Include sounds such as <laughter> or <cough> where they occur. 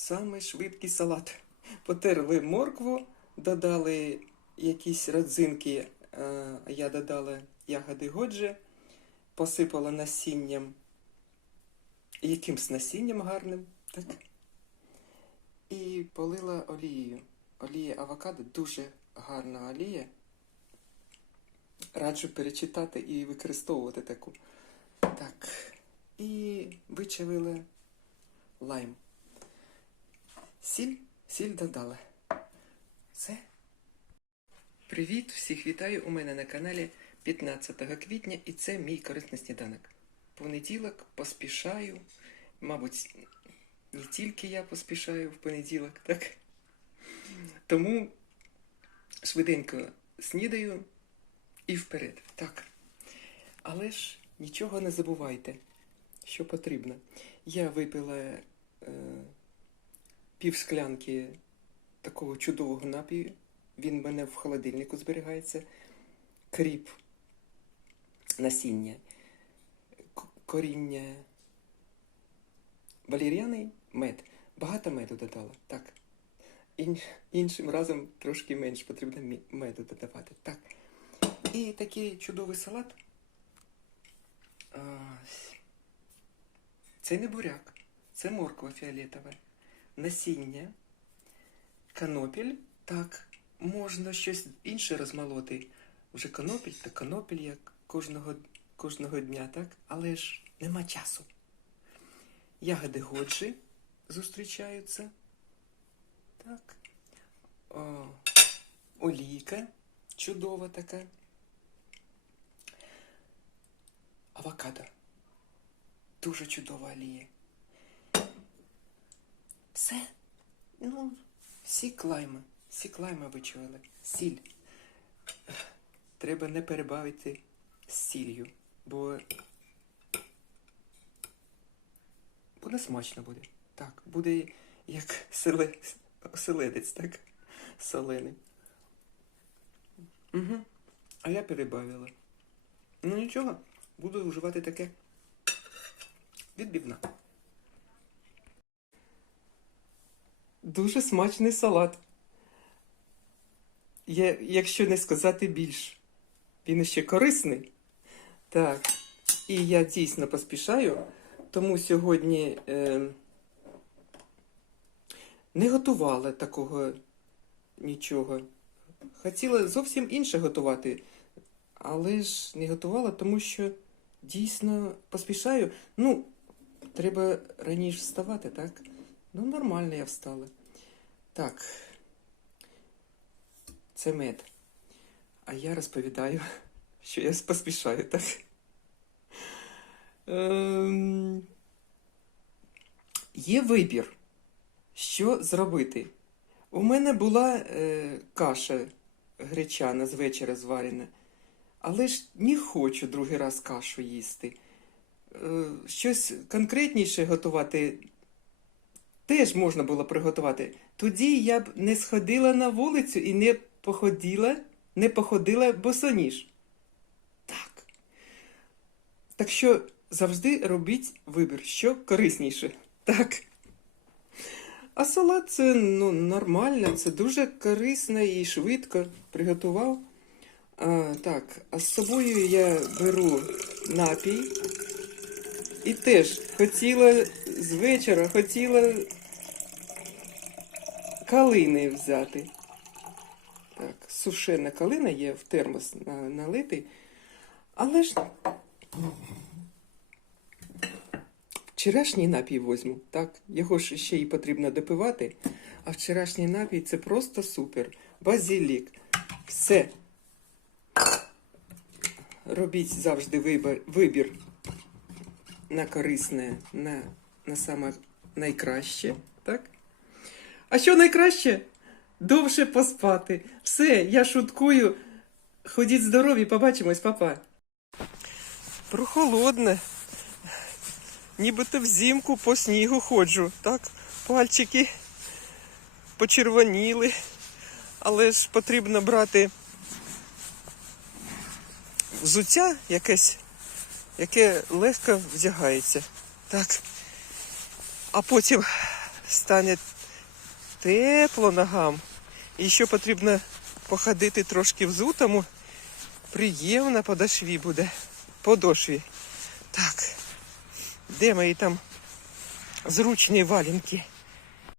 самий швидкий салат. Потерли моркву, додали якісь родзинки, е, я додала ягоди годжі, посипала насінням, якимсь насінням гарним, так? І полила олією. Олія авокадо дуже гарна олія. Раджу перечитати і використовувати таку. Так. І вичавили лайм. Сіль, сіль додали. Все. Привіт, всіх вітаю у мене на каналі 15 квітня, і це мій корисний сніданок. Понеділок поспішаю. Мабуть, не тільки я поспішаю в понеділок, так? Тому швиденько снідаю і вперед. Так. Але ж нічого не забувайте, що потрібно. Я випила пів склянки такого чудового напію. Він в мене в холодильнику зберігається. Кріп, насіння, коріння валір'яний мед. Багато меду додала. Так. Ін, іншим разом трошки менш потрібно меду додавати. Так. І такий чудовий салат. Це не буряк, це морква фіолетова. Насіння, канопіль. Так, можна щось інше розмолоти. Вже канопіль та канопіль, як кожного, кожного дня, так? Але ж нема часу. Ягоди годжі зустрічаються. Так. О, олійка чудова така. Авокадо. Дуже чудова олія. Все. Ну, сік лайма. Сік лайма вичували. Сіль. Треба не перебавити з сіллю, бо. Не смачно буде. Так, буде як селе... оселедець, так? Солений. Угу. А я перебавила. Ну нічого, буду вживати таке відбивна. Дуже смачний салат. Я, якщо не сказати більш. Він ще корисний. Так. І я дійсно поспішаю, тому сьогодні е, не готувала такого нічого. Хотіла зовсім інше готувати, але ж не готувала, тому що дійсно поспішаю. Ну, треба раніше вставати, так? Ну, нормально я встала. Так. Це мед. А я розповідаю, <laughs> що я поспішаю, так? Ем... Є вибір, що зробити. У мене була е, каша гречана з вечора зварена, але ж не хочу другий раз кашу їсти. Е, щось конкретніше готувати теж можна було приготувати. Тоді я б не сходила на вулицю і не походила, не походила босоніж. Так. Так що завжди робіть вибір, що корисніше. Так. А салат це ну, нормально, це дуже корисно і швидко приготував. А, так, а з собою я беру напій. І теж хотіла з вечора, хотіла калини взяти. Так, сушена калина є в термос на- налитий. Але ж вчорашній напій возьму. Так, його ж ще й потрібно допивати. А вчорашній напій це просто супер. Базилік. Все. Робіть завжди вибір, вибір на корисне, на, на саме найкраще, так? А що найкраще? Довше поспати. Все, я шуткую. Ходіть здорові, побачимось, папа. Прохолодне. Нібито взимку по снігу ходжу, так? Пальчики почервоніли. Але ж потрібно брати взуття якесь, яке легко вдягається. Так. А потім стане тепло ногам. І ще потрібно походити трошки взутому. Приємно подошві буде. Подошві. Так. Де мої там зручні валенки?